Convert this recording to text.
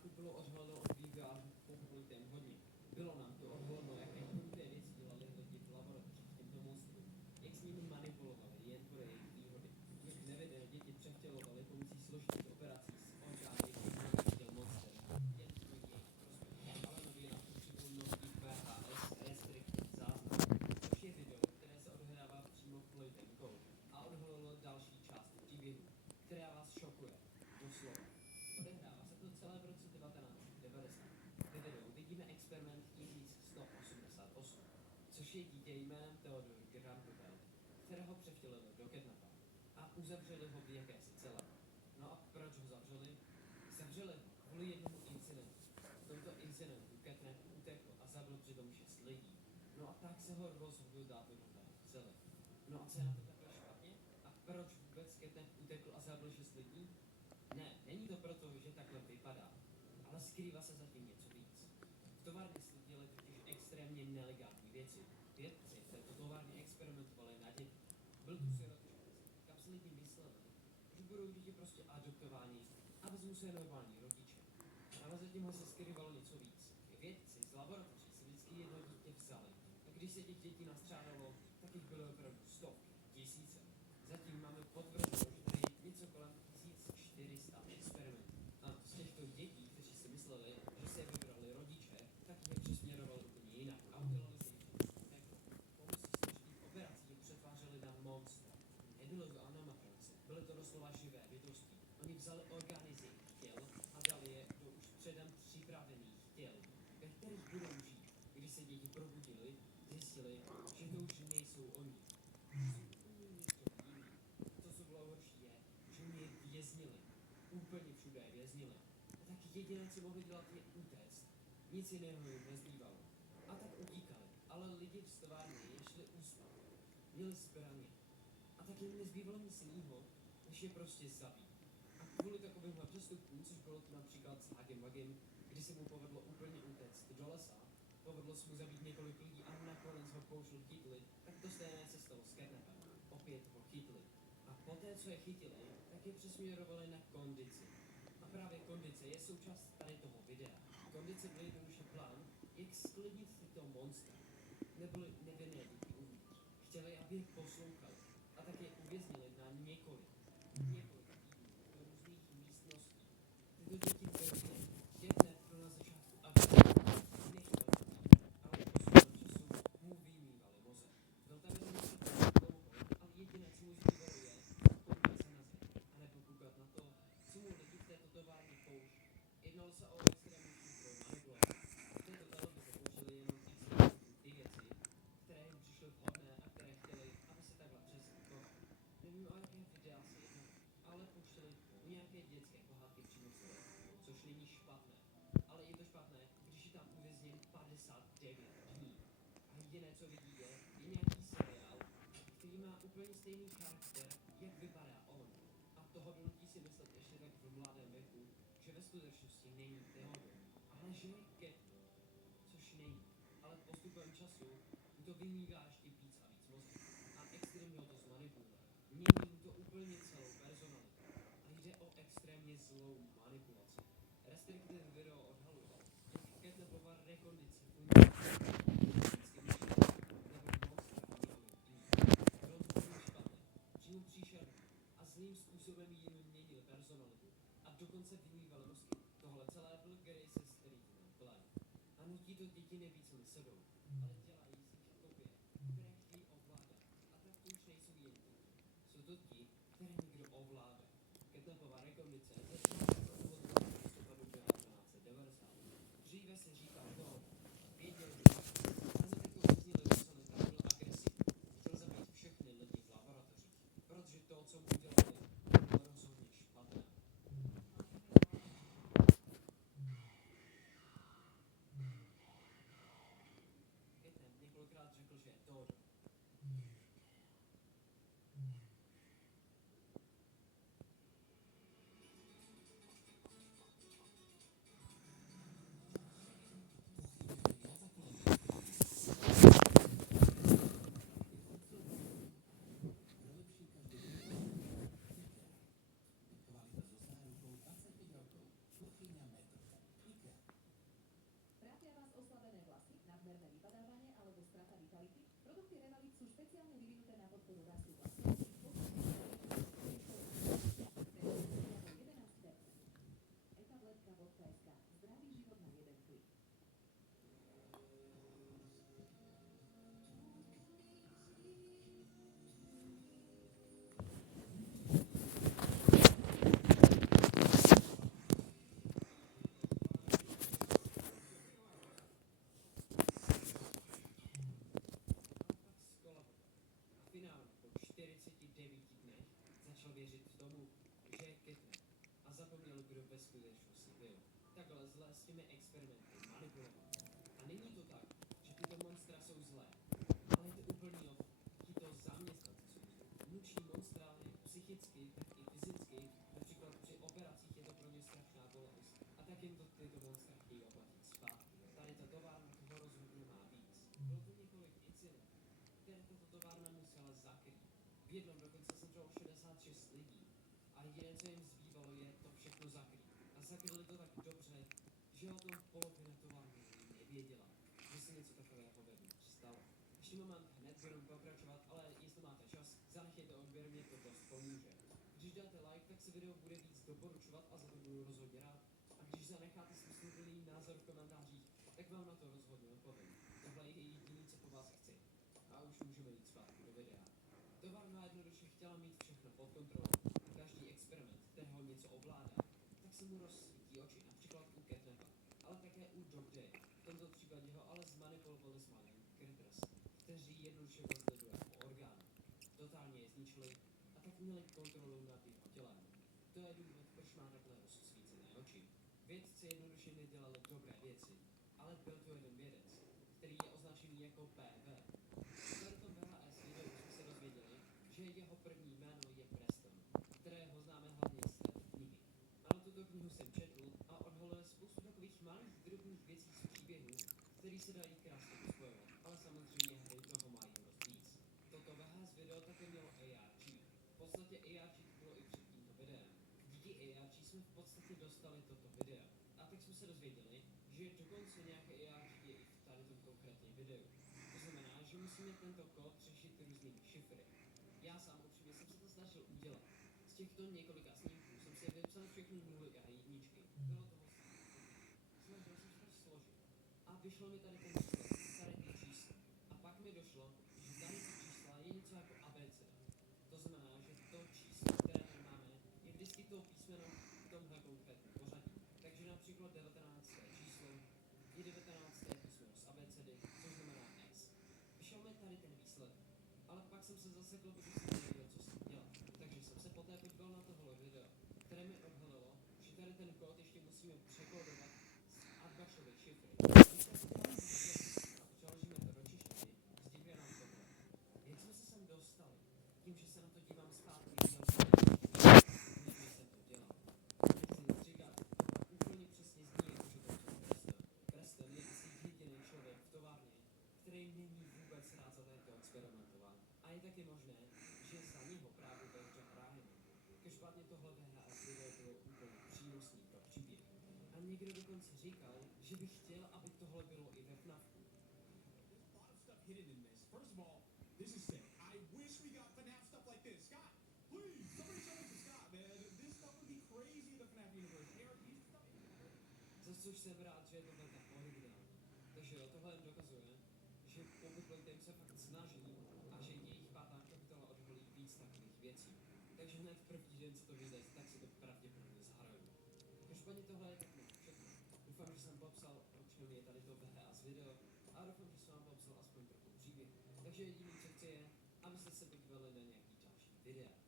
začátku bylo odhaleno od vývojářů poupolitem hodně. Bylo nám to odhaleno, jaké kruté věci dělali lidi v laboratořích s tímto monstrem, jak s nimi manipulovali jen pro jejich výhody, jak nevinné děti převtělovali pomocí složitých operací s orgány, jak chtěl monster, jen pro jejich prospěch. Ale nově nám to připomnělo i VHS Restricted záznam, což je video, které se odehrává přímo v Politem Gold a odhalilo další část příběhu, která vás šokuje, doslova. Odehrává se to celé v roce 1990. Ve videu vidíme experiment 1188, což je dítě jménem Theodor Grantoveld, kterého převtělili do Catnapa a uzavřeli ho v jakési cele. No a proč ho zavřeli? Zavřeli ho kvůli jednomu incidentu. V tomto incidentu Catnap utekl a zabil přitom 6 lidí. No a tak se ho rozhodl dát do cely. No a co je na to takhle špatně? A proč vůbec Catnap utekl a zabil 6 lidí? Ne, není to proto, že takhle vypadá, ale skrývá se zatím něco víc. V továrně se dělají totiž extrémně nelegální věci. Vědci v této továrně experimentovali na děti. Byl tu siročinec, kam si lidi mysleli, že budou děti prostě adoptováni a vezmou se normální rodiče. Ale zatím se skrývalo něco víc. Vědci z laboratoří si vždycky jedno dítě vzali. A když se těch dětí nastřádalo, tak jich bylo opravdu stovky, tisíce. Zatím máme potvrzeno, že tady je něco kolem 1400 experimentů. A z těchto dětí, kteří si mysleli, že se vybrali rodiče, tak je přesměrovali úplně jinak a udělali se jich peklo. Pomocí složitých operací je přetvářeli na monstra. Nebylo to animatronice, byly to doslova živé bytosti. Oni vzali orgány z jejich těl a dali je do už předem připravených těl, ve kterých budou žít. Když se děti probudili, zjistili, že to už nejsou oni. Co bylo horší je, že mě věznili. Úplně všude je věznili. A tak jediné, co mohli dělat, je utéct. Nic jiného jim nezbývalo. A tak utíkali. Ale lidi v stovárně je šli uspat. Měli zbraně. A tak jim nezbývalo nic jiného, než je prostě zabít. A kvůli takovýmhle přestupkům, což bylo to například s Hagem Wagem, kdy se mu povedlo úplně utéct do lesa, povedlo se mu zabít několik lidí a nakonec ho poušli chytli, tak to stejné se stalo s Catnapem. Opět ho chytli. A poté, co je chytili, tak je přesměrovali na kondici. A právě kondice je součást tady toho videa. Kondice byl jednoduše plán, jak sklidnit tyto monstra. Nebyly nevinné děti uvnitř. Chtěli, aby je poslouchali. A tak je uvěznili na několik týdnů do různých místností. Tyto děti byly Catnap byl na začátku agresivní, nechtěl zabít, ale postupem času mu vymývali mozek. Byl tam jen něco dlouho, ale jediné, co mu zbývalo je koukat se na zem a nepokoukat na to, co mu lidi v této továrně pouští. Jednalo se o extrémní chytrou manipulaci. V této televizi použili jenom ty věci, které jim přišly vhodné a které chtěli, aby se takhle přesně chovali. Nevím, o jaké videa se jedná, ale pouštěli nějaké dětské pohádky přímo v sobě, což není špatné. Ale je to špatné, když je tam uvězněn 59 dní. A jediné, co vidí, je nějaký seriál, který má úplně stejný charakter, jak vypadá on. A toho donutí si myslet ještě tak v mladém věku, že ve skutečnosti není Theodor, ale že je Catnap, což není. Ale postupem času mu to vymývá ještě víc a víc mozek. A extrémně ho to zmanipuluje. Mění mu to úplně celou personalitu. A jde o extrémně zlou manipulaci. Restricted video odhaluje, jak Catnapova rekondice funguje. A zlým způsobem jim měnili personalitu a dokonce vymývali mozky. Tohle celé byl Grace's treatment plan. A nutí to děti nebýt sami sebou, ale dělají si kopie, které chtějí ovládat. A tak to už nejsou jen děti. Jsou to ti, které někdo ovládá. Catnapova rekondice začala jako uvolnění v listopadu 1990. Dříve se říkal Gordon. Věděl, že byl agresivní. Chtěl zabít všechny lidi v laboratořích, protože to, co mu udělali, bylo rozhodně špatné. Catnap několikrát řekl, že je Theodor. Finálně po 49 dnech začal věřit tomu, že je ketne a zapomněl, kdo ve skutečnosti byl. Takhle zle s těmi experimenty manipuloval. A není to tak, že tyto monstra jsou zlé, ale je to úplný off. Tito zaměstnanci jsou zlé. Mučí monstra jak psychicky, tak i fyzicky. Například při operacích je to pro ně strašná bolest. A tak jim to tyto monstra chtějí oplatit zpátky. Tady ta továrna toho rozhodně má víc. Bylo tu několik incidentů, které tato továrna musela zakrýt. V jednom dokonce zemřelo 66 lidí. A jediné, co jim zbývalo, je to všechno zakrýt. A zakryli to tak dobře, že o tom polovina továrny nevěděla, že se něco takového vevnitř stalo. Ještě moment, hned budeme pokračovat, ale jestli máte čas, zanechejte odběr, mě to dost pomůže. Když dáte like, tak se video bude víc doporučovat a za to budu rozhodně rád. A když zanecháte smysluplný názor v komentářích, tak vám na to rozhodně odpovím. Tohle je jediný, co po vás chci. A už můžeme jít zpátky do videa. Továrna jednoduše chtěla mít všechno pod kontrolou. Každý experiment, kterého něco ovládá, tak se mu rozsvítí oči, například u Catnapa, ale také u Dog Day. V tomto případě ho ale zmanipulovali s malými critters, kteří jednoduše vlezli do jeho orgánu. Totálně je zničili a tak měli kontrolu nad jeho tělem. To je důvod, proč má takhle rozsvícené oči. Vědci jednoduše nedělali dobré věci, ale byl to jeden vědec, který je označený jako PV. V tomto VHS videu jsme se dozvěděli, že jeho první jméno je Preston, kterého známe hlavně z této knihy. Ano, tuto knihu jsem četl a odhaluje spoustu takových malých drobných věcí z příběhu, které se dají krásně spojovat, ale samozřejmě hry toho mají dost víc. Toto VHS video také mělo ARG. V podstatě ARG bylo i před tímto videem. Díky ARG jsme v podstatě dostali toto video. A tak jsme se dozvěděli, že je dokonce nějaké ARG je i v tady tom konkrétním videu. To znamená, že musíme tento kód řešit různými šifry. Já sám upřímně jsem se to snažil udělat. Z těchto několika snímků jsem si vypsal všechny nuly a jedničky. Bylo toho snažil jsem se to složit. A vyšlo mi tady ten výsledek, tady ty čísla. A pak mi došlo, že tady ty čísla je něco jako abeceda. To znamená, že to číslo, které tady máme, je vždycky to písmeno v tomhle konkrétním pořadí. Takže například 19. číslo je 19. písmeno z abecedy, což znamená S. Vyšel mi tady ten výsledek, ale pak jsem se zasekl, protože jsem nevěděl, co jsem dělal. Takže jsem se poté podíval na tohle video, které mi odhalilo, že tady ten kód ještě musíme překódovat z Adbašovy šifry. Když tak přeložíme to do češtiny, zdivuje nám tohle. Jak jsme se sem dostali? Tím, že se na to dívám zpátky, jsem to dělal. Nechci nic říkat, ale úplně přesně zní, jako že to byl Preston. Preston je asi jediný člověk v továrně, který není vůbec rád za tento experimentován. A je taky možné, že za něho právě ve hře hrajeme. Každopádně tohle VHS video bylo úplně přínosný pro příběh. A někdo dokonce říkal, že by chtěl, aby tohle bylo i ve FNAFku. There's a lot of stuff hidden in this. First of all, this is sick. I wish we got FNAF stuff like this. Scott, please, somebody show it to Scott, man. This stuff would be crazy in the FNAF universe. ARG stuff. Za což jsem rád, že je tohle tak originální. Takže jo, tohle jen dokazuje, že pokud Playtime se fakt snaží a že jejich pátá kapitola odhalí víc takových věcí. Takže hned první den, co to vyjde, tak si to pravděpodobně zahraju. Každopádně tohle je tak moc všechno. Doufám, že jsem popsal, o čem je tady to VHS video a doufám, že jsem vám popsal aspoň trochu příběh. Takže jediný, co chci je, abyste se podívali na nějaký další videa.